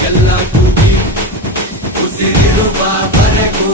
ಎಲ್ಲ ಕೂಗಿ ಉಸಿರಿರುವ